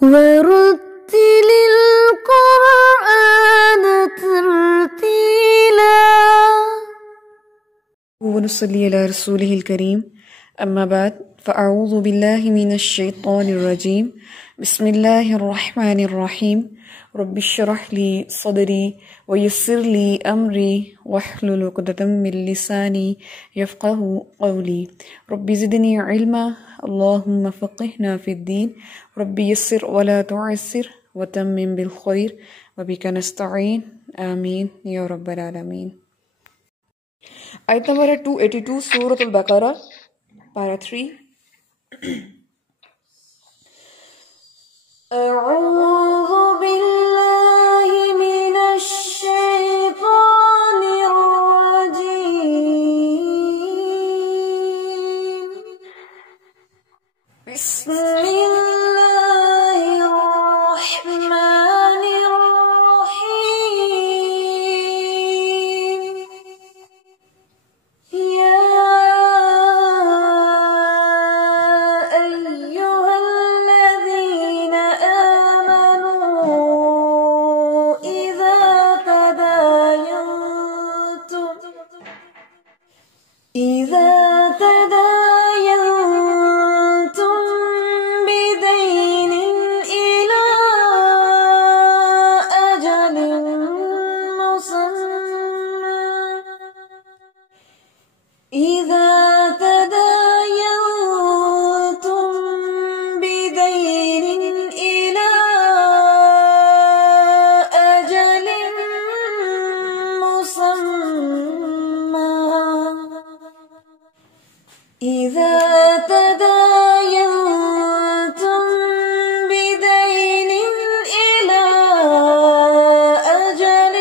ورتل القرآن ترتيلا ونصلي على رسوله الكريم أما بعد فأعوذ بالله من الشيطان الرجيم بسم الله الرحمن الرحيم رب اشرح لي صدري ويسر لي أمري واحلل عقدة من لساني يفقه قولي رب زدني علما اللهم فقهنا في الدين رب يسر ولا تعسر وتمم بالخير وبك نستعين آمين يا رب العالمين. آیت نمبر 282 سورۃ البقرہ پارہ 3. اعوذ باللہ من الشیطان الرجیم بسم اللہ الرحمن الرحیم یا ایہا الذین آمنوا اذا تداینتم بدین الی اجل مسمى إذا تداينتم بدين إلى أجل مسمى إذا تداينتم بدين إلى أجل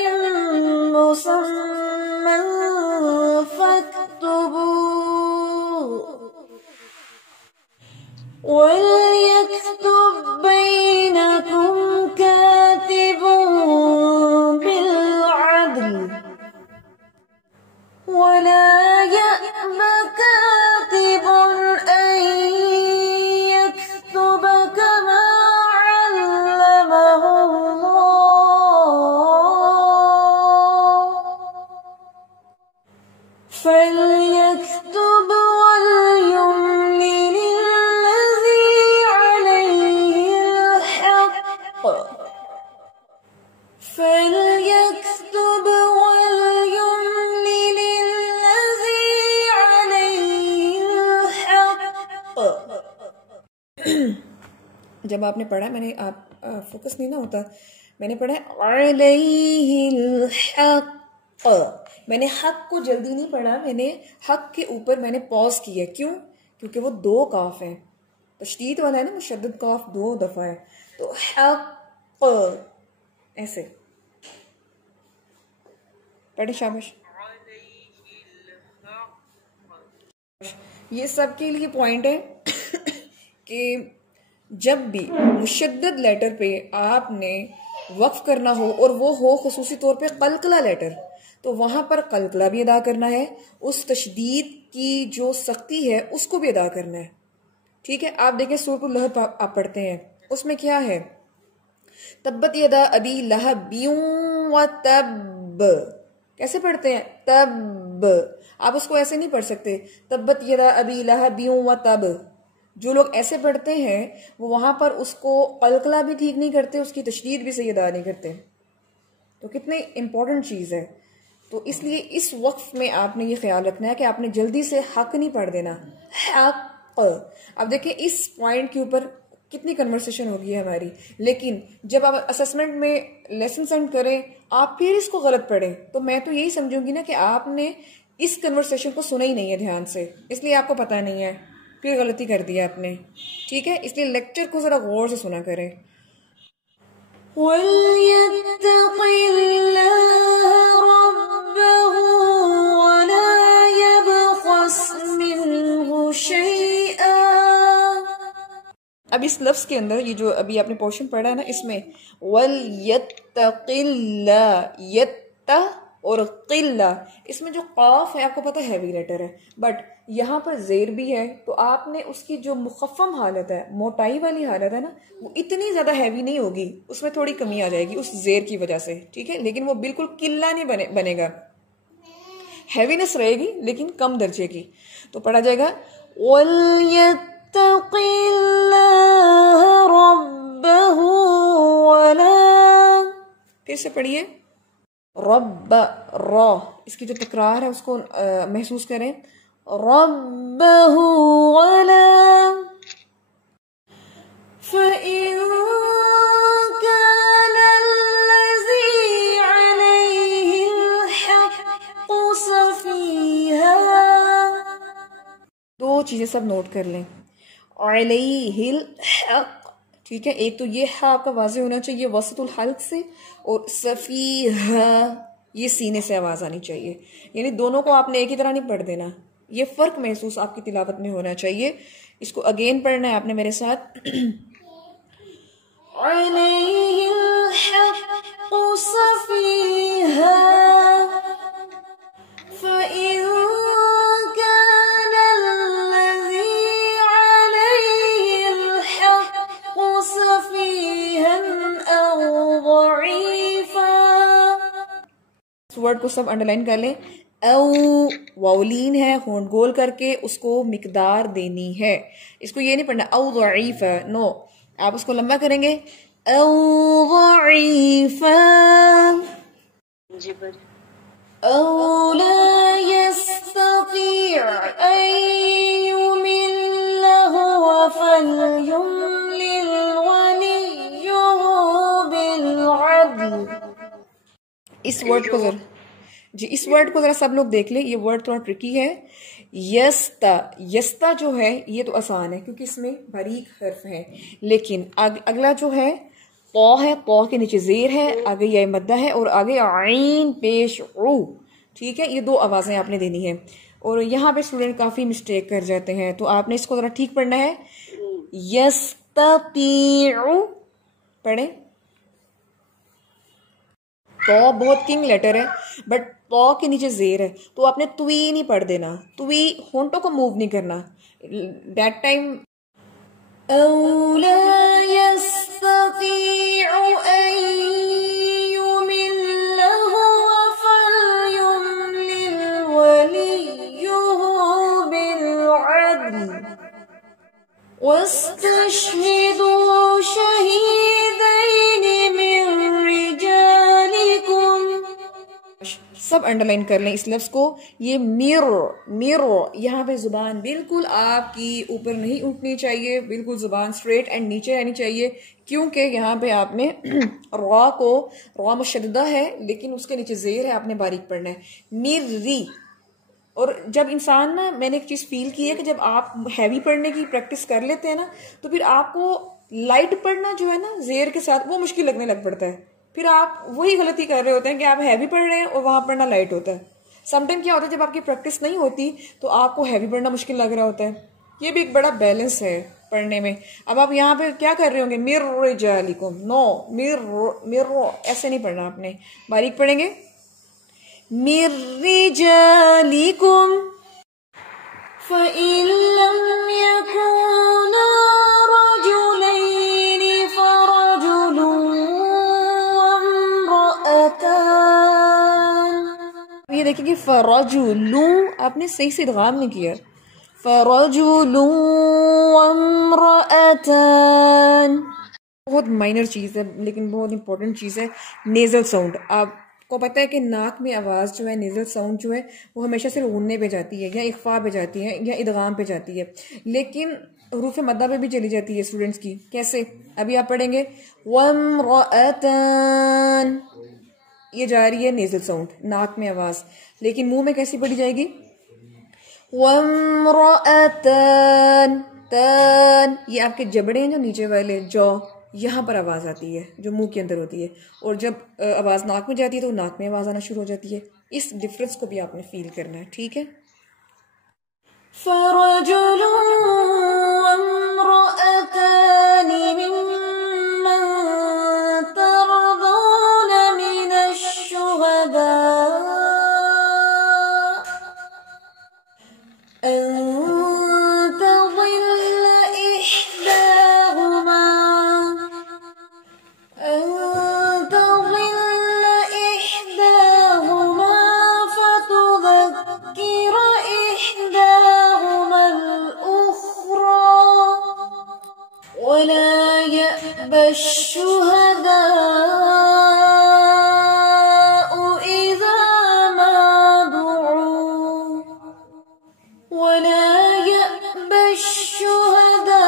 مسمى فاكتبوه وليكتب بينكم كاتب بالعدل ولا يأب كاتب أن يكتب كما علمه الله فليكتب وليملل الذي عليه الحق فليكتب وليملل الذي عليه الحق. جب آپ نے پڑھا میں نے آپ فوکس نہیں نہ ہوتا میں نے پڑھا علیہ الحق. میں نے حق کو جلدی نہیں پڑھا میں نے حق کے اوپر میں نے پاز کیا. کیوں؟ کیونکہ وہ 2 کاف ہیں. تشدید والا ہے نا مشدد کاف 2 دفعہ ہے تو حق ایسے پڑھے. شاباش. یہ سب کے لیے پوائنٹ ہے کہ جب بھی مشدد لیٹر پہ آپ نے وقف کرنا ہو اور وہ ہو خصوصی طور پہ قلقلہ لیٹر تو وہاں پر قلقلہ بھی ادا کرنا ہے. اس تشدید کی جو سختی ہے اس کو بھی ادا کرنا ہے. ٹھیک ہے. آپ دیکھیں سورۃ اللہب آپ پڑھتے ہیں اس میں کیا ہے تبت یدا ابی لہب وتب. کیسے پڑھتے ہیں تب. آپ اس کو ایسے نہیں پڑھ سکتے تبت یدا ابی لہب وتب. جو لوگ ایسے پڑھتے ہیں وہ وہاں پر اس کو قلقلہ بھی ٹھیک نہیں کرتے اس کی تشدید بھی صحیح ادا نہیں کرتے. تو کتنے امپورٹنٹ چیز ہے. تو اس لیے اس وقف میں آپ نے یہ خیال رکھنا ہے کہ آپ نے جلدی سے حق نہیں پڑھ دینا. حق. اب دیکھیں اس پوائنٹ کے اوپر کتنی کنورسیشن ہوگی ہے ہماری. لیکن جب آپ اسسمنٹ میں لیسن سینڈ کریں آپ پھر اس کو غلط پڑھیں تو میں تو یہی سمجھوں گی نا کہ آپ نے اس کنورسیشن کو سنا ہی نہیں ہے دھیان سے اس لیے آپ کو پتہ نہیں ہے پھر غلطی کر دی آپ نے. ٹھیک ہے. اس لیے لیکچر کو ذرا غور سے سنا کریں. وَلْيَتَّقِ اللَّهَ رَبَّهُ وَلَا يَبْخَسْ مِنْهُ شَيْئًا. اب اس لفظ کے اندر یہ جو ابھی آپ نے پورشن پڑھا ہے نا اس میں وَلْيَتَّقِ اللَّهَ یت اور قلہ اس میں جو قاف ہے آپ کو پتہ ہے ہیوی لیٹر ہے بٹ یہاں پر زیر بھی ہے تو آپ نے اس کی جو مخفم حالت ہے، موٹائی والی حالت ہے نا، وہ اتنی زیادہ ہیوی نہیں ہوگی، اس میں تھوڑی کمی آ جائے گی اس زیر کی وجہ سے، ٹھیک ہے، لیکن وہ بالکل قلہ نہیں بنے گا، ہیوینس رہے گی لیکن کم درجے کی. تو پڑھا جائے گا وَلْيَتَّقِ اللَّهَ رَبَّهُ وَلَا، پھر سے پڑھیے رب، را، اس کی جو تکرار ہے اس کو محسوس کریں، رَبَّهُ وَلَا فَإِن كَانَ الَّذِي عَلَيْهِ الْحَقُّ سَفِيهًا، دو چیزیں سب نوٹ کر لیں، علیہ الحق، ٹھیک ہے، ایک تو یہ ہا آپ کا واضح ہونا چاہیے وسط الحلق سے، اور سفیہا یہ سینے سے آواز آنی چاہیے، یعنی دونوں کو آپ نے ایک ہی طرح نہیں پڑھ دینا، یہ فرق محسوس آپ کی تلاوت میں ہونا چاہیے. اس کو اگین پڑھنا ہے آپ نے میرے ساتھ، علیہ الحق سفیہا فَإِن كَانَ الَّذِي عَلَيْهِ الْحَقُّ سَفِيهًا أَوْ ضَعِيفًا، اس ورڈ کو سب انڈرلائن کر لیں، او واولین ہے، ہونٹ گول کر کے اس کو مقدار دینی ہے، اس کو یہ نہیں پڑھنا او ضعیف ہے، نو، آپ اس کو لمبا کریں گے، او ضعیفا او لا يستطيع ان يمل هو فليملل وليه بالعدل. اس ورڈ کو ذرا اس ورڈ کو ذرا سب لوگ دیکھ لیں، یہ ورڈ تھوڑا ٹرکی ہے. یستا، یستا جو ہے یہ تو آسان ہے کیونکہ اس میں باریک حرف ہے، لیکن اگلا جو ہے طا ہے، طا کے نیچے زیر ہے، آگے یہ مدہ ہے، اور آگے عین پیش او، ٹھیک ہے، یہ دو آوازیں آپ نے دینی ہے، اور یہاں پہ اسٹوڈنٹ کافی مسٹیک کر جاتے ہیں، تو آپ نے اس کو ذرا ٹھیک پڑھنا ہے. یستطیع، پڑھیں، تو بہت کنگ لیٹر ہے بٹ تو کے نیچے زیر ہے تو آپ نے توی نہیں پڑھ دینا، توی ہونٹوں کو موو نہیں کرنا، دیٹ ٹائم او لا يستطيع ان يمل هو فليملل وليه بالعدل واستشهدوا شهيدين من رجالكم. سب انڈرلائن کر لیں اس لفظ کو، یہ میرو، یہاں پہ زبان بالکل آپ کی اوپر نہیں اٹھنی چاہیے، بالکل زبان سٹریٹ اینڈ نیچے رہنی چاہیے، کیونکہ یہاں پہ آپ نے را مشددہ ہے لیکن اس کے نیچے زیر ہے، آپ نے باریک پڑھنا ہے، میری. اور جب انسان نا، میں نے ایک چیز فیل کی ہے کہ جب آپ ہیوی پڑھنے کی پریکٹس کر لیتے ہیں نا تو پھر آپ کو لائٹ پڑھنا جو ہے نا زیر کے ساتھ وہ مشکل لگنے لگ پڑتا ہے، پھر آپ وہی غلطی کر رہے ہوتے ہیں کہ آپ ہیوی پڑھ رہے ہیں اور وہاں پڑھنا لائٹ ہوتا ہے. سم ٹائم کیا ہوتا ہے جب آپ کی پریکٹس نہیں ہوتی تو آپ کو ہیوی پڑھنا مشکل لگ رہا ہوتا ہے، یہ بھی ایک بڑا بیلنس ہے پڑھنے میں. اب آپ یہاں پہ کیا کر رہے ہوں گے، مر رجالکم، نو، مر ایسے نہیں پڑھنا، آپ نے باریک پڑھیں گے، مِن رِجَالِكُمْ فَإِن لَّمْ يَكُونَا رَجُلَيْنِ فَرَجُلٌ وَامْرَأَتَانِ. یہ دیکھیں کہ فَرَجُلٌ آپ نے صحیح سے ادغام نہیں کیا، فَرَجُلٌ وَامْرَأَتَانِ. بہت مائنر چیز ہے لیکن بہت امپورٹنٹ چیز ہے، نیزل ساؤنڈ. آپ کو پتہ ہے کہ ناک میں آواز جو ہے، نیزل ساؤنڈ جو ہے وہ ہمیشہ صرف غننے پہ جاتی ہے یا اخفاء پہ جاتی ہے یا ادغام پہ جاتی ہے، لیکن حروف مدہ پہ بھی چلی جاتی ہے اسٹوڈنٹس کی. کیسے؟ ابھی آپ پڑھیں گے وَامْرَأَتَانِ، یہ جا رہی ہے نیزل ساؤنڈ، ناک میں آواز، لیکن منہ میں کیسی پڑھی جائے گی، وَامْرَأَتَانِ، تان، یہ آپ کے جبڑے ہیں جو نیچے والے جو، یہاں پر آواز آتی ہے جو منہ کے اندر ہوتی ہے، اور جب آواز ناک میں جاتی ہے تو ناک میں آواز آنا شروع ہو جاتی ہے. اس ڈفرنس کو بھی آپ نے فیل کرنا ہے، ٹھیک ہے. فَرَجُلٌ وَامْرَأَتَانِ مِمَّن تَرْضَوْنَ مِنَ الشُّهَدَاءِ أَن ولا يأبى الشهداء إذا ما دعوا ولا يأبى الشهداء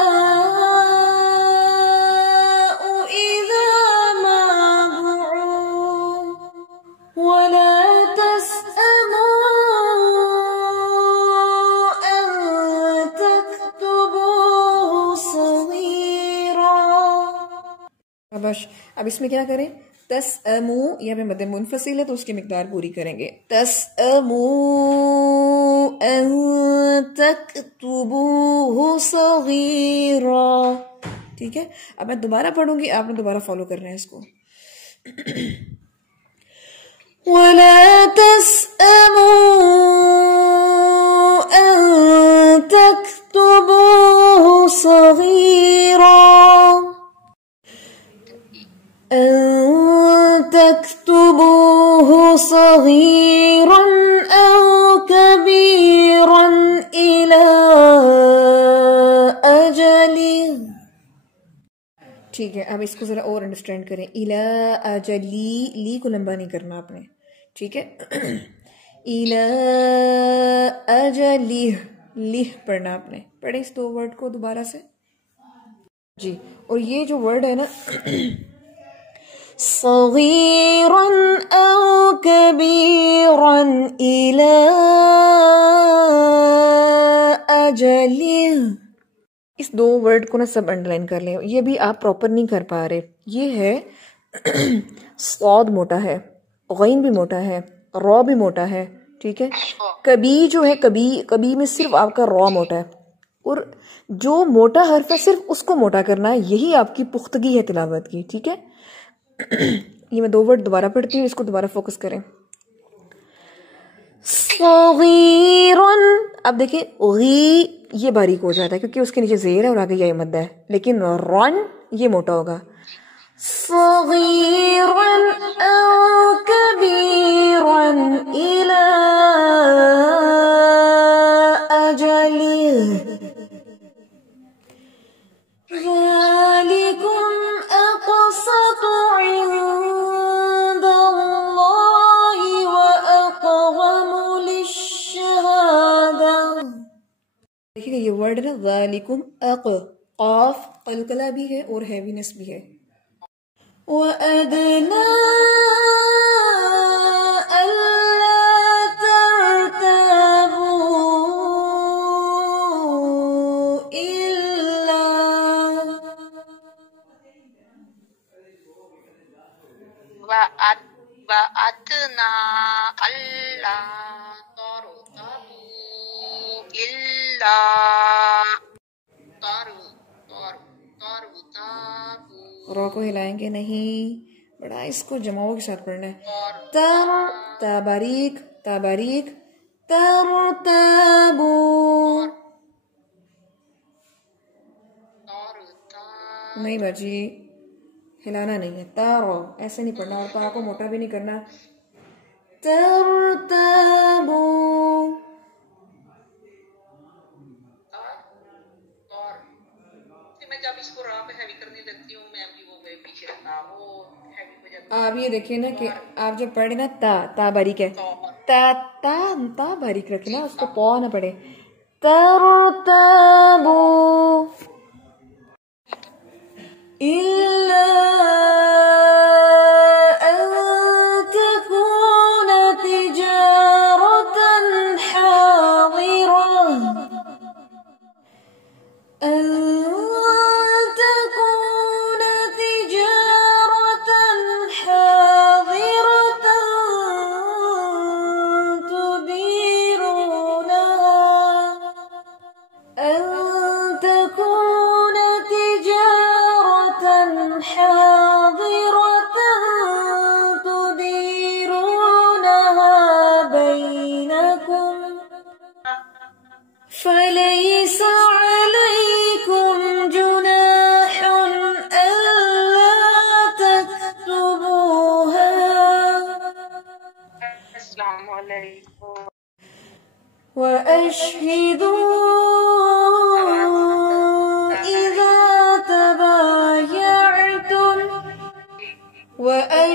إذا ما دعوا ولا تسأموا أن تكتبوه صغيرا. بس اب اس میں کیا کریں؟ تسأمو، یہ ہمیں مد منفصل ہے تو اس کی مقدار پوری کریں گے. تسأمو ان تکتبوه صغیرا. ٹھیک ہے، اب میں دوبارہ پڑھوں گی، آپ نے دوبارہ فالو کرنا ہے اس کو. وَلَا تَسْأَمُوا أَن تَكْتُبُوهُ صَغِيرًا أَن تَكْتُبُوهُ صَغِيرًا أَوْ كَبِيرًا إِلَى أَجَلِهِ. ٹھیک ہے، اب اس کو ذرا اور انڈرسٹینڈ کریں. اِلَى أَجَلِي، لی کو لمبا نہیں کرنا آپ نے. ٹھیک ہے، اِلَى أَجَلِهِ، لِہ پڑھنا آپ نے. پڑھیں اس دو ورڈ کو دوبارہ سے جی. اور یہ جو ورڈ ہے نا صغیرا او کبیرا الی اجلہ، اس دو ورڈ کو نا سب انڈر لائن کر لیں. یہ بھی آپ پراپر نہیں کر پا رہے. یہ ہے صاد موٹا ہے، غین بھی موٹا ہے، را بھی موٹا ہے. ٹھیک ہے، کبھی جو ہے کبھی میں صرف آپ کا را موٹا ہے، اور جو موٹا حرف ہے صرف اس کو موٹا کرنا ہے. یہی آپ کی پختگی ہے تلاوت کی. ٹھیک ہے، یہ میں دو ورڈ دوبارہ پڑھتی ہوں، اس کو دوبارہ فوکس کریں. صغیرن، اب دیکھیں غی یہ باریک ہو جاتا ہے کیونکہ اس کے نیچے زیر ہے اور آگے یہ مد ہے، لیکن رن یہ موٹا ہوگا. صغیرن او کبیرن الی اجلہ ذالکم اقسط عند اللہ واقوم للشہادہ. دیکھیے گا یہ ورڈ ہے نا ذالکم، قاف قلقلہ بھی ہے اور ہیوینس بھی ہے. وَأَدْنَىٰ أَلَّا تَرْتَابُوا إِلَّا وَأَدْنَىٰ أَلَّا تَرْتَابُوا إِلَّا را کو ہلائیں گے نہیں، بڑا اس کو جماؤں کے ساتھ پڑھنا ہے. تر تاباریک تاباریک ترتابو، نہیں باجی ہلانا نہیں ہے. تارو ایسے نہیں پڑھنا، اور تا کو موٹا بھی نہیں کرنا. ترتابو میں جب اس کو را پہ ہیوی کرنے لگتی ہوں میں بھی وہ پیچھے رہتا وہ ہیوی ہو جاتا. آپ یہ دیکھیں نا کہ آپ جب پڑھیں نا تا باریک ہے، تا باریک رکھیں نا، اس کو پا نہ پڑھے. ترتابو إِلَّا أَن تَكُونَ تِجَارَةً حَاضِرَةً أَن تَكُونَ تِجَارَةً حَاضِرَةً تُدِيرُونَهَا أَن تَكُونَ تِجَارَةً حَاضِرَةً تُدِيرُونَهَا بَيْنَكُمْ فَلَيْسَ عَلَيْكُمْ جُنَاحٌ أَلَّا تَكْتُبُوهَا. السلام علیکم. وَأَشْهِدُوا إِذَا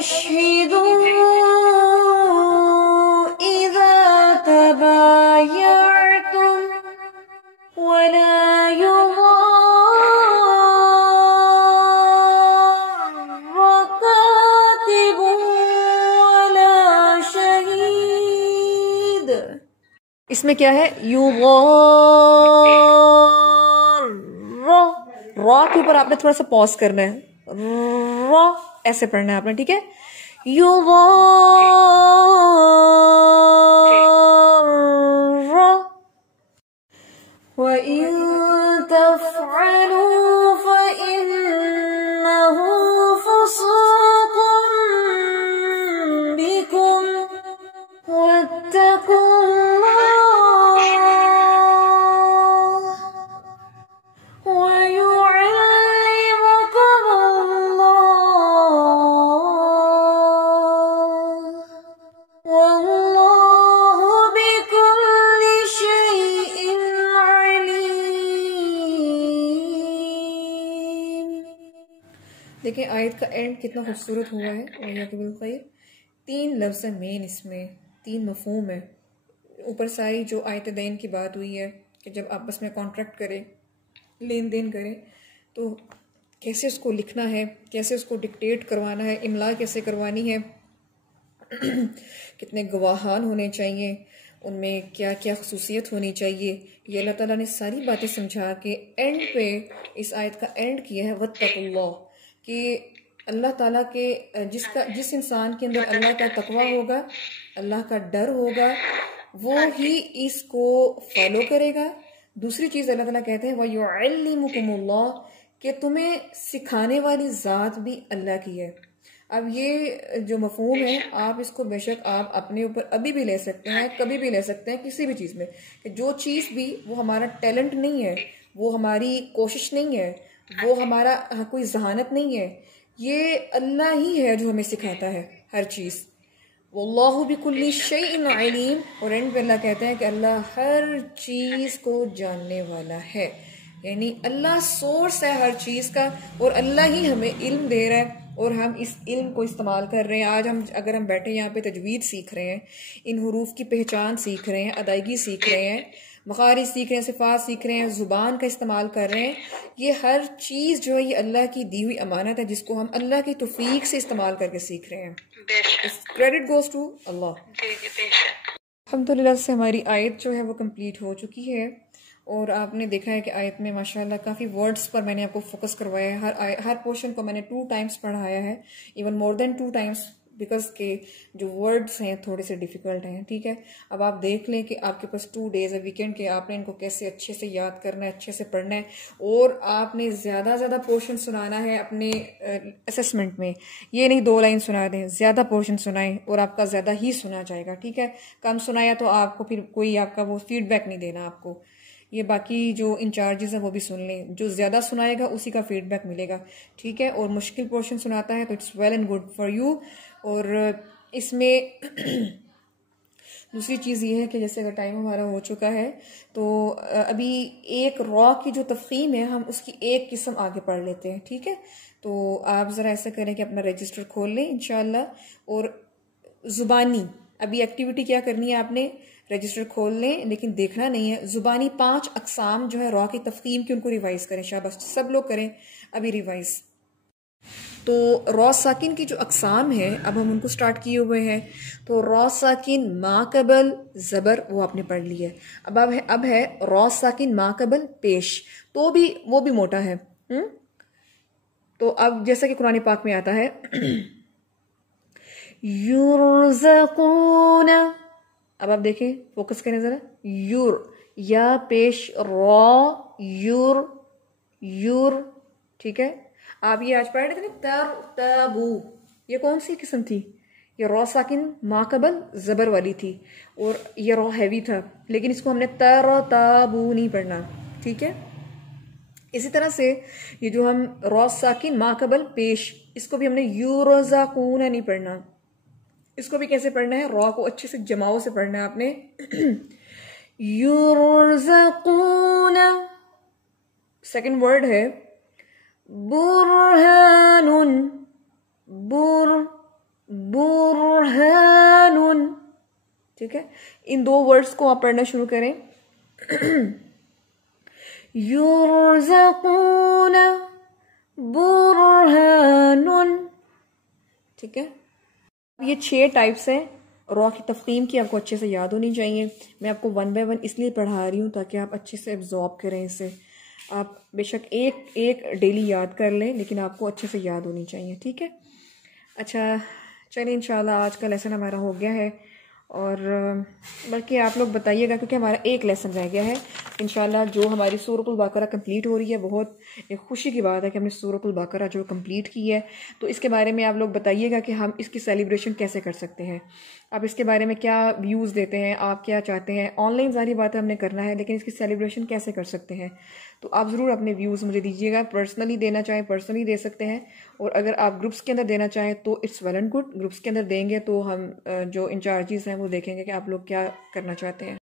وَأَشْهِدُوا إِذَا تَبَايَعْتُمْ وَلَا يُضَارَّ كَاتِبٌ وَلَا شَهِيدٌ. اس میں کیا ہے؟ یضار، را کے اوپر آپ نے تھوڑا سا پوز کرنا ہے، را ایسے پڑھنا ہے آپ نے، ٹھیک ہے؟ یضار. وَإِن تَفْعَلُوا فَإِنَّهُ فُسُوقٌ بِكُمْ وَاتَّقُوا اللَّهَ وَيُعَلِّمُكُمُ اللَّهُ وَاللَّهُ بِكُلِّ شَيْءٍ عَلِيمٌ. دیکھیں آیت کا اینڈ کتنا خوبصورت ہوا ہے. وَجَزَاكُمُ الْخَيْرَ. 3 لفظ ہیں مین، اس میں 3 مفہوم ہے. اوپر ساری جو آیت دین کی بات ہوئی ہے کہ جب آپس میں کانٹریکٹ کریں، لین دین کریں، تو کیسے اس کو لکھنا ہے، کیسے اس کو ڈکٹیٹ کروانا ہے، املا کیسے کروانی ہے، کتنے گواہان ہونے چاہیے، ان میں کیا کیا خصوصیت ہونی چاہیے، یہ اللہ تعالیٰ نے ساری باتیں سمجھا کے اینڈ پہ اس آیت کا اینڈ کیا ہے وَاتَّقُوا اللَّهَ، کہ اللہ تعالیٰ کے جس انسان کے اندر اللہ کا تقویٰ ہوگا، اللہ کا ڈر ہوگا، وہ ہی اس کو فالو کرے گا. دوسری چیز اللہ تعالیٰ کہتے ہیں وَيُعَلِّمُكُمُ اللَّهُ، کہ تمہیں سکھانے والی ذات بھی اللہ کی ہے. اب یہ جو مفہوم ہے آپ اس کو بے شک آپ اپنے اوپر ابھی بھی لے سکتے ہیں، کبھی بھی لے سکتے ہیں، کسی بھی چیز میں، کہ جو چیز بھی وہ ہمارا ٹیلنٹ نہیں ہے، وہ ہماری کوشش نہیں ہے، وہ ہمارا کوئی ذہانت نہیں ہے، یہ اللہ ہی ہے جو ہمیں سکھاتا ہے ہر چیز. واللہ بکل شیء علیم، اور اینڈ پہ اللہ کہتے ہیں کہ اللہ ہر چیز کو جاننے والا ہے. یعنی اللہ سورس ہے ہر چیز کا، اور اللہ ہی ہمیں علم دے رہا ہے اور ہم اس علم کو استعمال کر رہے ہیں. آج اگر ہم بیٹھے یہاں پہ تجوید سیکھ رہے ہیں، ان حروف کی پہچان سیکھ رہے ہیں، ادائیگی سیکھ رہے ہیں، مخارج سیکھ رہے ہیں، صفات سیکھ رہے ہیں، زبان کا استعمال کر رہے ہیں، یہ ہر چیز جو ہے یہ اللہ کی دی ہوئی امانت ہے، جس کو ہم اللہ کی توفیق سے استعمال کر کے سیکھ رہے ہیں. کریڈٹ گوز ٹو اللہ. الحمدللہ سے ہماری آیت جو ہے وہ کمپلیٹ ہو چکی ہے، اور آپ نے دیکھا ہے کہ آیت میں ماشاءاللہ کافی ورڈز پر میں نے آپ کو فوکس کروایا ہے. ہر پورشن کو میں نے 2 ٹائمز پڑھایا ہے، even more than 2 times, because کہ جو ورڈز ہیں تھوڑے سے ڈیفیکلٹ ہیں. ٹھیک ہے، اب آپ دیکھ لیں کہ آپ کے پاس 2 ڈیز ہے ویکینڈ کے، آپ نے ان کو کیسے اچھے سے یاد کرنا ہے، اچھے سے پڑھنا ہے، اور آپ نے زیادہ زیادہ پورشن سنانا ہے اپنے اسیسمنٹ میں. یہ نہیں 2 لائن سنا دیں، زیادہ پورشن سنائیں اور آپ کا زیادہ ہی سنا جائے گا. ٹھیک ہے، کم سنایا تو آپ کو پھر کوئی آپ کا وہ فیڈ بیک نہیں دینا آپ کو. یہ باقی جو انچارجز ہیں وہ بھی سن لیں، جو زیادہ سنائے گا اسی کا فیڈ بیک ملے گا. ٹھیک ہے، اور مشکل پورشن سناتا ہے تو it's well and good for you. اور اس میں دوسری چیز یہ ہے کہ جیسے اگر ٹائم ہمارا ہو چکا ہے تو ابھی ایک را کی جو تفخیم ہے ہم اس کی ایک قسم آگے پڑھ لیتے ہیں. ٹھیک ہے، تو آپ ذرا ایسا کریں کہ اپنا رجسٹر کھول لیں انشاءاللہ، اور زبانی ابھی ایکٹیویٹی کیا کرنی ہے، آپ نے رجسٹر کھول لیں لیکن دیکھنا نہیں ہے. زبانی 5 اقسام جو ہے را کی تفخیم کی ان کو ریوائز کریں. شاباش، سب لوگ کریں ابھی ریوائز. تو را ساکن کی جو اقسام ہیں اب ہم ان کو سٹارٹ کیے ہوئے ہیں. تو را ساکن ما قبل زبر وہ آپ نے پڑھ لی ہے. اب ہے را ساکن ما قبل پیش، تو بھی وہ بھی موٹا ہے. تو اب جیسا کہ قرآن پاک میں آتا ہے یرزقون، اب آپ دیکھیں فوکس کریں ذرا، یور یا پیش را، یور یور. ٹھیک ہے، آپ یہ آج پڑھ رہے تھے نا ترتابو، یہ کون سی قسم تھی؟ یہ را ساکن ما قبل زبر والی تھی اور یہ را ہیوی تھا، لیکن اس کو ہم نے ترتابو نہیں پڑھنا. ٹھیک ہے، اسی طرح سے یہ جو ہم را ساکن ما قبل پیش، اس کو بھی ہم نے یورزقون نہیں پڑھنا. اس کو بھی کیسے پڑھنا ہے؟ را کو اچھے سے جماؤ سے پڑھنا ہے آپ نے. یورزقون. سیکنڈ ورڈ ہے برہان، بر برہان. ٹھیک ہے, ان دو ورڈز کو آپ پڑھنا شروع کریں. یرزقون برہان. ٹھیک ہے, یہ 6 ٹائپس ہیں. را کی تفخیم کی آپ کو اچھے سے یاد ہونی چاہیے. میں آپ کو 1 بائی 1 اس لیے پڑھا رہی ہوں تاکہ آپ اچھے سے ایبزارب کریں اسے. آپ بے شک ایک ڈیلی یاد کر لیں, لیکن آپ کو اچھے سے یاد ہونی چاہیے. ٹھیک ہے, اچھا چلیں انشاءاللہ آج کا لیسن ہمارا ہو گیا ہے. اور بلکہ آپ لوگ بتائیے گا کیونکہ ہمارا ایک لیسن رہ گیا ہے. انشاءاللہ جو ہماری سورۃ البقرہ کمپلیٹ ہو رہی ہے, بہت ایک خوشی کی بات ہے کہ ہم نے سورۃ البقرہ جو کمپلیٹ کی ہے. تو اس کے بارے میں آپ لوگ بتائیے گا کہ ہم اس کی سیلیبریشن کیسے کر سکتے ہیں. آپ اس کے بارے میں کیا ویوز دیتے ہیں, آپ کیا چاہتے ہیں. آن لائن ظاہری بات ہے ہم نے کرنا ہے, لیکن اس کی سیلیبریشن کیسے کر سکتے ہیں. تو آپ ضرور اپنے ویوز مجھے دیجیے گا. پرسنلی دینا چاہیں پرسنلی دے سکتے ہیں, اور اگر آپ گروپس کے اندر دینا چاہیں تو it's well and good. Groups کے اندر دیں گے تو ہم جو انچارجز ہیں وہ دیکھیں گے کہ آپ لوگ کیا کرنا چاہتے ہیں.